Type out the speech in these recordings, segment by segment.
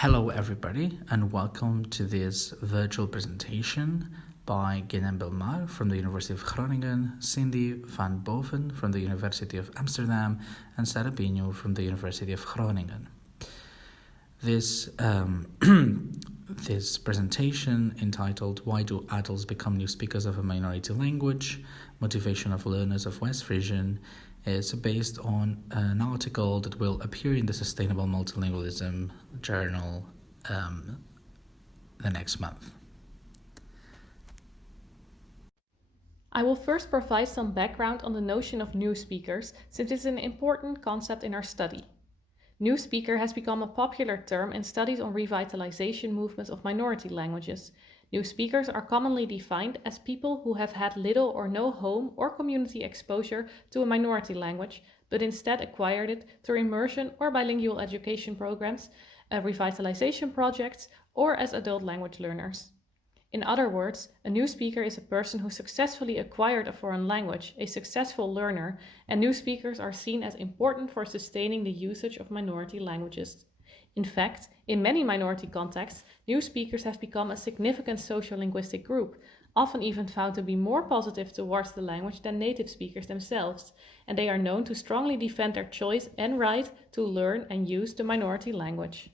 Hello everybody and welcome to this virtual presentation by Guillem Belmar from the University of Groningen, Cindy van Boven from the University of Amsterdam and Sara Pinho from the University of Groningen. This presentation entitled Why Do Adults Become New Speakers of a Minority Language? Motivation of Learners of West Frisian is based on an article that will appear in the Sustainable Multilingualism journal the next month. I will first provide some background on the notion of new speakers, since it's an important concept in our study. New speaker has become a popular term in studies on revitalization movements of minority languages. New speakers are commonly defined as people who have had little or no home or community exposure to a minority language, but instead acquired it through immersion or bilingual education programs, revitalization projects, or as adult language learners. In other words, a new speaker is a person who successfully acquired a foreign language, a successful learner, and new speakers are seen as important for sustaining the usage of minority languages. In fact, in many minority contexts, new speakers have become a significant social-linguistic group, often even found to be more positive towards the language than native speakers themselves, and they are known to strongly defend their choice and right to learn and use the minority language.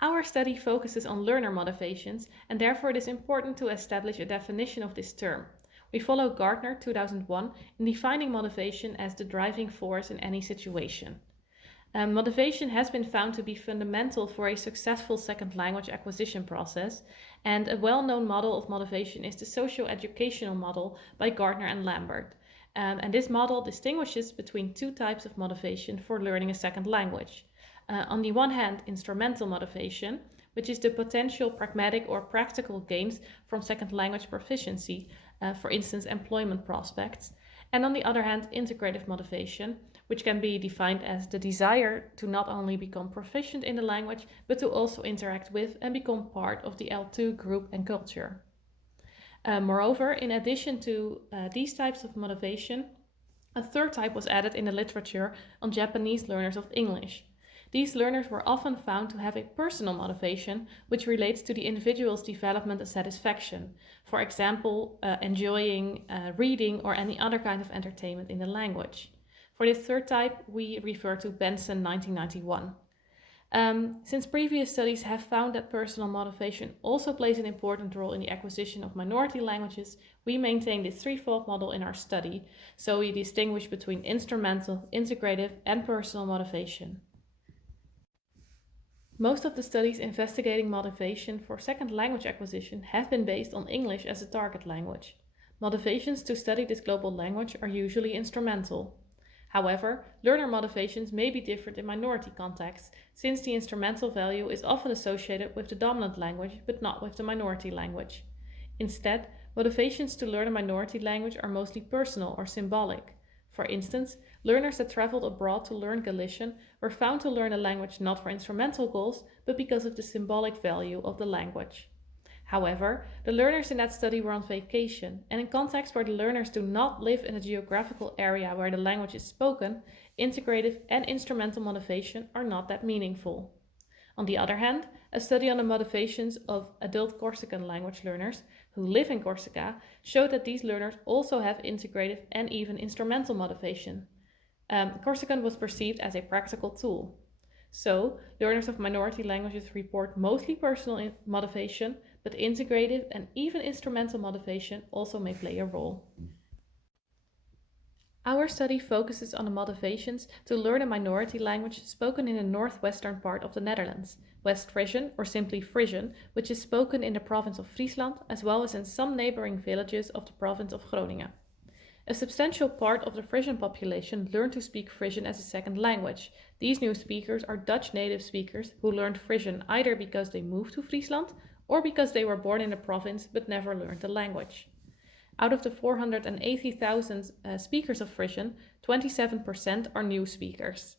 Our study focuses on learner motivations, and therefore it is important to establish a definition of this term. We follow Gardner 2001 in defining motivation as the driving force in any situation. Motivation has been found to be fundamental for a successful second language acquisition process, and a well-known model of motivation is the socio-educational model by Gardner and Lambert. And this model distinguishes between two types of motivation for learning a second language. On the one hand, instrumental motivation, which is the potential pragmatic or practical gains from second language proficiency, for instance, employment prospects. And on the other hand, integrative motivation, which can be defined as the desire to not only become proficient in the language, but to also interact with and become part of the L2 group and culture. Moreover, in addition to these types of motivation, a third type was added in the literature on Japanese learners of English. These learners were often found to have a personal motivation, which relates to the individual's development and satisfaction. For example, enjoying reading or any other kind of entertainment in the language. For this third type, we refer to Benson 1991. Since previous studies have found that personal motivation also plays an important role in the acquisition of minority languages, we maintain this threefold model in our study, so we distinguish between instrumental, integrative, and personal motivation. Most of the studies investigating motivation for second language acquisition have been based on English as a target language. Motivations to study this global language are usually instrumental. However, learner motivations may be different in minority contexts, since the instrumental value is often associated with the dominant language but not with the minority language. Instead, motivations to learn a minority language are mostly personal or symbolic. For instance, learners that traveled abroad to learn Galician were found to learn a language not for instrumental goals, but because of the symbolic value of the language. However, the learners in that study were on vacation, and in contexts where the learners do not live in a geographical area where the language is spoken, integrative and instrumental motivation are not that meaningful. On the other hand, a study on the motivations of adult Corsican language learners who live in Corsica showed that these learners also have integrative and even instrumental motivation. Corsican was perceived as a practical tool. So, learners of minority languages report mostly personal motivation, but integrative and even instrumental motivation also may play a role. Our study focuses on the motivations to learn a minority language spoken in the northwestern part of the Netherlands, West Frisian or simply Frisian, which is spoken in the province of Friesland as well as in some neighboring villages of the province of Groningen. A substantial part of the Frisian population learned to speak Frisian as a second language. These new speakers are Dutch native speakers who learned Frisian either because they moved to Friesland or because they were born in the province but never learned the language. Out of the 480,000 speakers of Frisian, 27% are new speakers.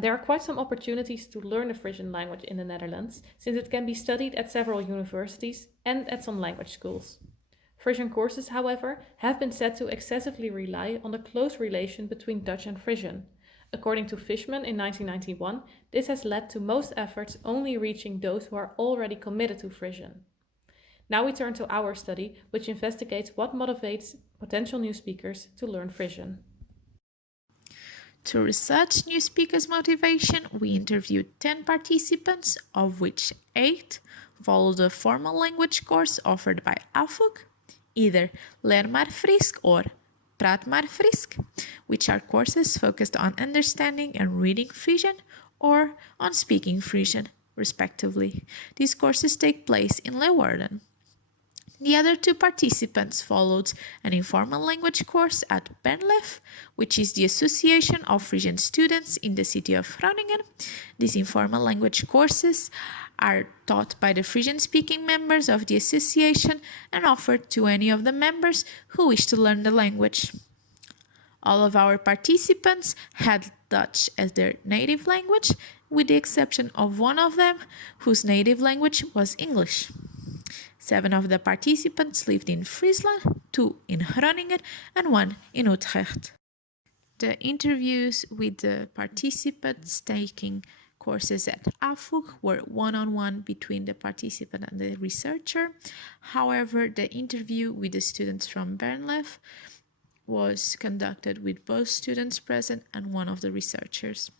There are quite some opportunities to learn the Frisian language in the Netherlands, since it can be studied at several universities and at some language schools. Frisian courses, however, have been said to excessively rely on the close relation between Dutch and Frisian. According to Fishman in 1991, this has led to most efforts only reaching those who are already committed to Frisian. Now we turn to our study, which investigates what motivates potential new speakers to learn Frisian. To research new speakers' motivation, we interviewed 10 participants, of which 8 followed a formal language course offered by AFUG, either Leer maar Frysk or Praat maar Frysk, which are courses focused on understanding and reading Frisian or on speaking Frisian, respectively. These courses take place in Leeuwarden. The other 2 participants followed an informal language course at Bernlef, which is the Association of Frisian Students in the city of Groningen. These informal language courses are taught by the Frisian-speaking members of the association and offered to any of the members who wish to learn the language. All of our participants had Dutch as their native language, with the exception of one of them, whose native language was English. 7 of the participants lived in Fryslân, 2 in Groningen, and 1 in Utrecht. The interviews with the participants taking courses at AFUG were one-on-one between the participant and the researcher. However, the interview with the students from Bernlef was conducted with both students present and one of the researchers.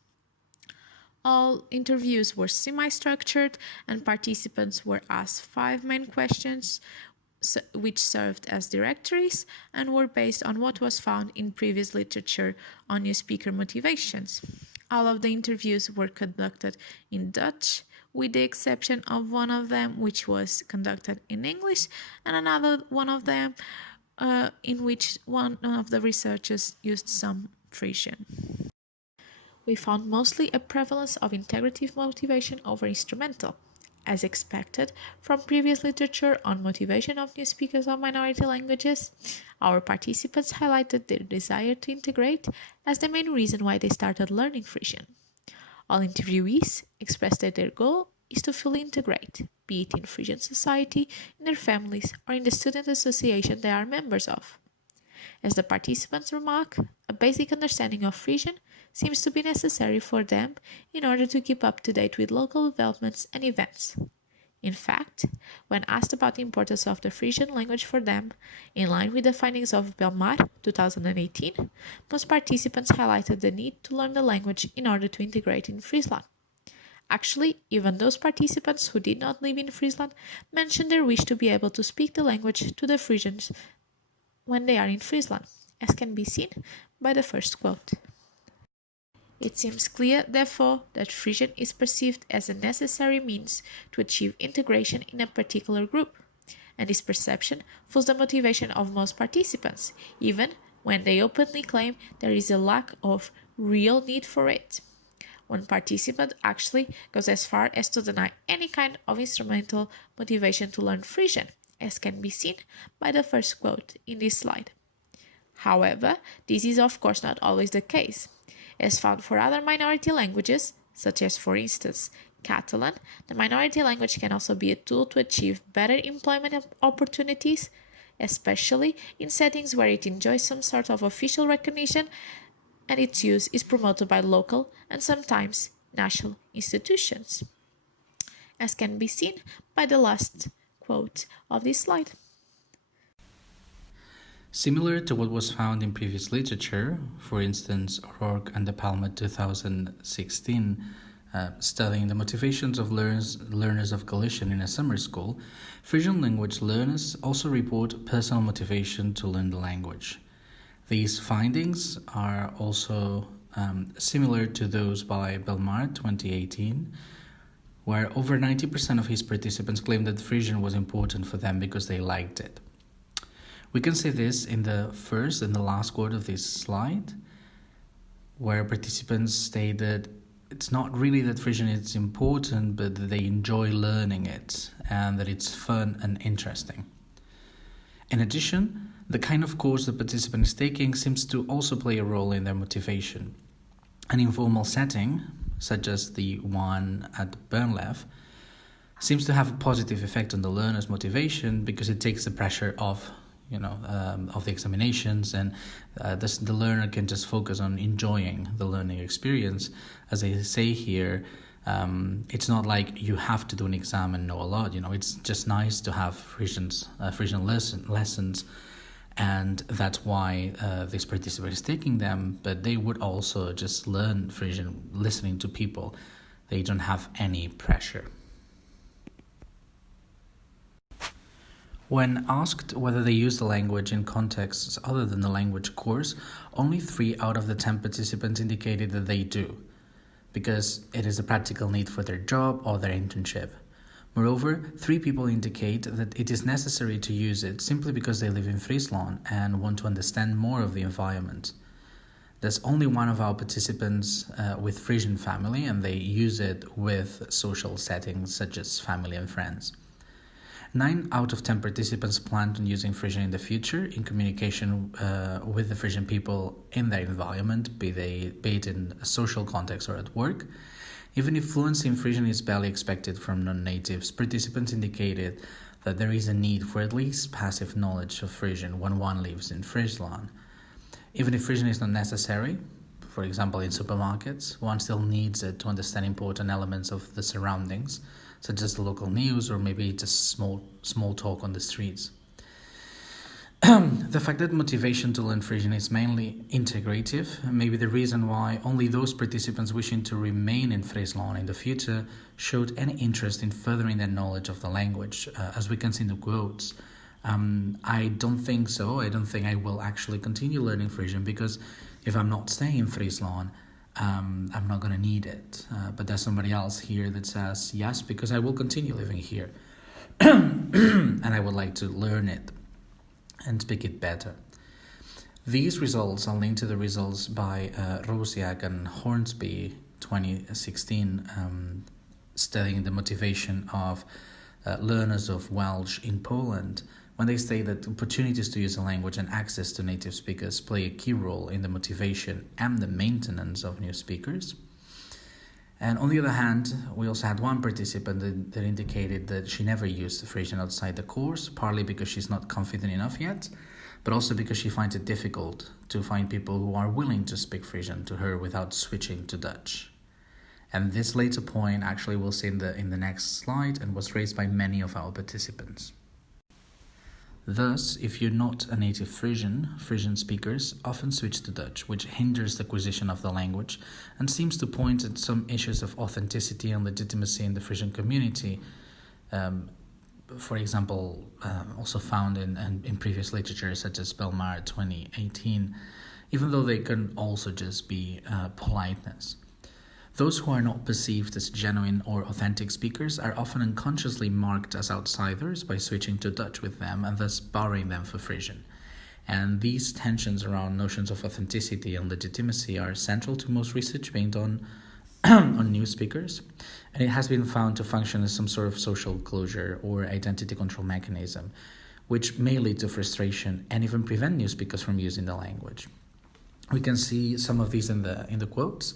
All interviews were semi-structured and participants were asked 5 main questions which served as directories and were based on what was found in previous literature on new speaker motivations. All of the interviews were conducted in Dutch, with the exception of one of them which was conducted in English and another one of them in which one of the researchers used some Frisian. We found mostly a prevalence of integrative motivation over instrumental. As expected from previous literature on motivation of new speakers of minority languages, our participants highlighted their desire to integrate as the main reason why they started learning Frisian. All interviewees expressed that their goal is to fully integrate, be it in Frisian society, in their families, or in the student association they are members of. As the participants remark, a basic understanding of Frisian seems to be necessary for them in order to keep up to date with local developments and events. In fact, when asked about the importance of the Frisian language for them, in line with the findings of Belmar 2018, most participants highlighted the need to learn the language in order to integrate in Fryslân. Actually, even those participants who did not live in Fryslân mentioned their wish to be able to speak the language to the Frisians when they are in Fryslân, as can be seen by the first quote. It seems clear, therefore, that Frisian is perceived as a necessary means to achieve integration in a particular group, and this perception fuels the motivation of most participants, even when they openly claim there is a lack of real need for it. One participant actually goes as far as to deny any kind of instrumental motivation to learn Frisian, as can be seen by the first quote in this slide. However, this is of course not always the case. As found for other minority languages, such as for instance Catalan, the minority language can also be a tool to achieve better employment opportunities, especially in settings where it enjoys some sort of official recognition and its use is promoted by local and sometimes national institutions, as can be seen by the last quote of this slide. Similar to what was found in previous literature, for instance, O'Rourke and DePalma 2016, studying the motivations of learners of Galician in a summer school, Frisian language learners also report personal motivation to learn the language. These findings are also similar to those by Belmar 2018, where over 90% of his participants claimed that Frisian was important for them because they liked it. We can see this in the first and the last quote of this slide, where participants state that it's not really that Frisian is important, but that they enjoy learning it and that it's fun and interesting. In addition, the kind of course the participant is taking seems to also play a role in their motivation. An informal setting, such as the one at Bernlef, seems to have a positive effect on the learner's motivation because it takes the pressure off of the examinations, and the learner can just focus on enjoying the learning experience. As I say here, it's not like you have to do an exam and know a lot. It's just nice to have Frisian lessons, and that's why this participant is taking them. But they would also just learn Frisian listening to people. They don't have any pressure. When asked whether they use the language in contexts other than the language course, only 3 out of the 10 participants indicated that they do, because it is a practical need for their job or their internship. Moreover, 3 people indicate that it is necessary to use it simply because they live in Fryslân and want to understand more of the environment. There's only one of our participants with Frisian family, and they use it with social settings such as family and friends. 9 out of 10 participants planned on using Frisian in the future in communication with the Frisian people in their environment, be it in a social context or at work. Even if fluency in Frisian is barely expected from non-natives, participants indicated that there is a need for at least passive knowledge of Frisian when one lives in Fryslân. Even if Frisian is not necessary, for example in supermarkets, one still needs it to understand important elements of the surroundings, such as the local news or maybe just small talk on the streets. The fact that motivation to learn Frisian is mainly integrative may be the reason why only those participants wishing to remain in Fryslân in the future showed any interest in furthering their knowledge of the language, as we can see in the quotes. I don't think so. I don't think I will actually continue learning Frisian, because if I'm not staying in Fryslân, I'm not going to need it. But there's somebody else here that says, yes, because I will continue living here. And I would like to learn it and speak it better. These results are linked to the results by Rosiak and Hornsby 2016, studying the motivation of learners of Welsh in Poland, when they say that opportunities to use the language and access to native speakers play a key role in the motivation and the maintenance of new speakers. And on the other hand, we also had one participant that indicated that she never used Frisian outside the course, partly because she's not confident enough yet, but also because she finds it difficult to find people who are willing to speak Frisian to her without switching to Dutch. And this later point actually we'll see in the next slide, and was raised by many of our participants. Thus, if you're not a native Frisian speakers often switch to Dutch, which hinders the acquisition of the language and seems to point at some issues of authenticity and legitimacy in the Frisian community. For example, also found in previous literature such as Belmar 2018, even though they can also just be politeness. Those who are not perceived as genuine or authentic speakers are often unconsciously marked as outsiders by switching to Dutch with them and thus barring them for Frisian. And these tensions around notions of authenticity and legitimacy are central to most research being done on new speakers, and it has been found to function as some sort of social closure or identity control mechanism, which may lead to frustration and even prevent new speakers from using the language. We can see some of these in the quotes.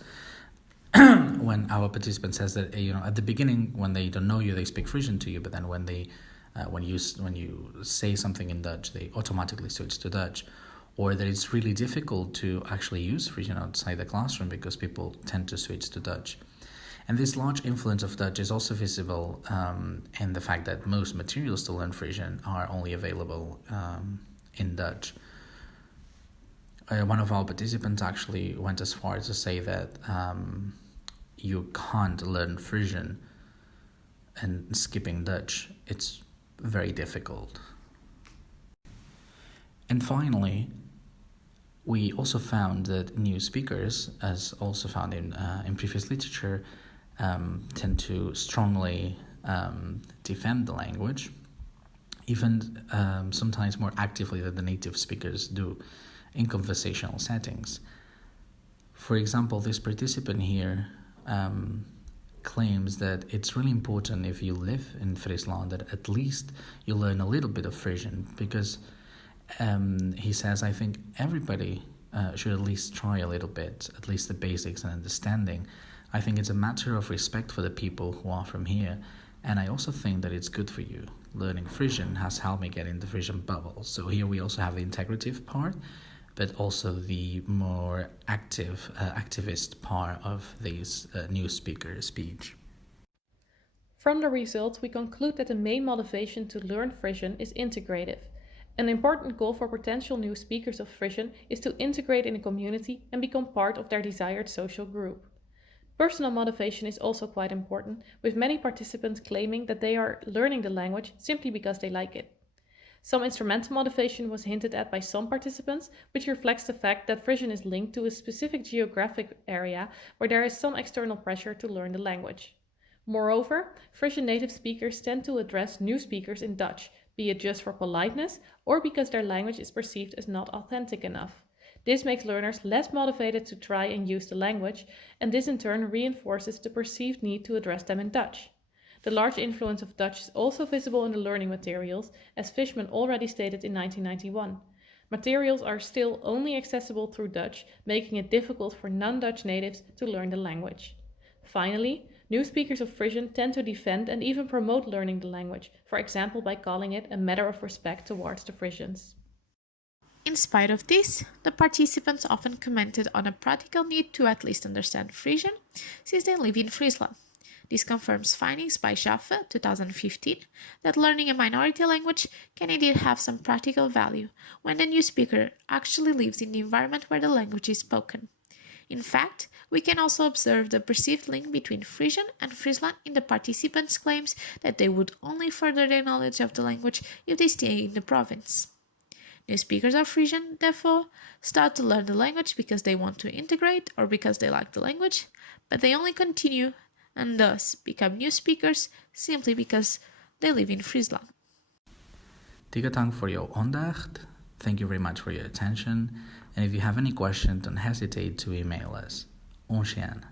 When our participant says that at the beginning, when they don't know you, they speak Frisian to you, but then when you say something in Dutch, they automatically switch to Dutch, or that it's really difficult to actually use Frisian outside the classroom because people tend to switch to Dutch. And this large influence of Dutch is also visible in the fact that most materials to learn Frisian are only available in Dutch. One of our participants actually went as far as to say that you can't learn Frisian and skipping Dutch. It's very difficult. And finally, we also found that new speakers, as also found in previous literature, tend to strongly defend the language, even sometimes more actively than the native speakers do in conversational settings. For example, this participant here claims that it's really important if you live in Fryslân that at least you learn a little bit of Frisian, because he says, I think everybody should at least try a little bit, at least the basics and understanding. I think it's a matter of respect for the people who are from here, and I also think that it's good for you learning Frisian has helped me get in the Frisian bubble. So here we also have the integrative part, but also the more activist part of this new speaker speech. From the results, we conclude that the main motivation to learn Frisian is integrative. An important goal for potential new speakers of Frisian is to integrate in a community and become part of their desired social group. Personal motivation is also quite important, with many participants claiming that they are learning the language simply because they like it. Some instrumental motivation was hinted at by some participants, which reflects the fact that Frisian is linked to a specific geographic area where there is some external pressure to learn the language. Moreover, Frisian native speakers tend to address new speakers in Dutch, be it just for politeness or because their language is perceived as not authentic enough. This makes learners less motivated to try and use the language, and this in turn reinforces the perceived need to address them in Dutch. The large influence of Dutch is also visible in the learning materials, as Fishman already stated in 1991. Materials are still only accessible through Dutch, making it difficult for non-Dutch natives to learn the language. Finally, new speakers of Frisian tend to defend and even promote learning the language, for example by calling it a matter of respect towards the Frisians. In spite of this, the participants often commented on a practical need to at least understand Frisian, since they live in Fryslân. This confirms findings by Jaffe, 2015, that learning a minority language can indeed have some practical value when the new speaker actually lives in the environment where the language is spoken. In fact, we can also observe the perceived link between Frisian and Fryslân in the participants' claims that they would only further their knowledge of the language if they stay in the province. New speakers of Frisian, therefore, start to learn the language because they want to integrate or because they like the language, but they only continue and thus become new speakers simply because they live in Fryslân. Dikke dank for your aandacht. Thank you very much for your attention. And if you have any questions, don't hesitate to email us. Ontsien.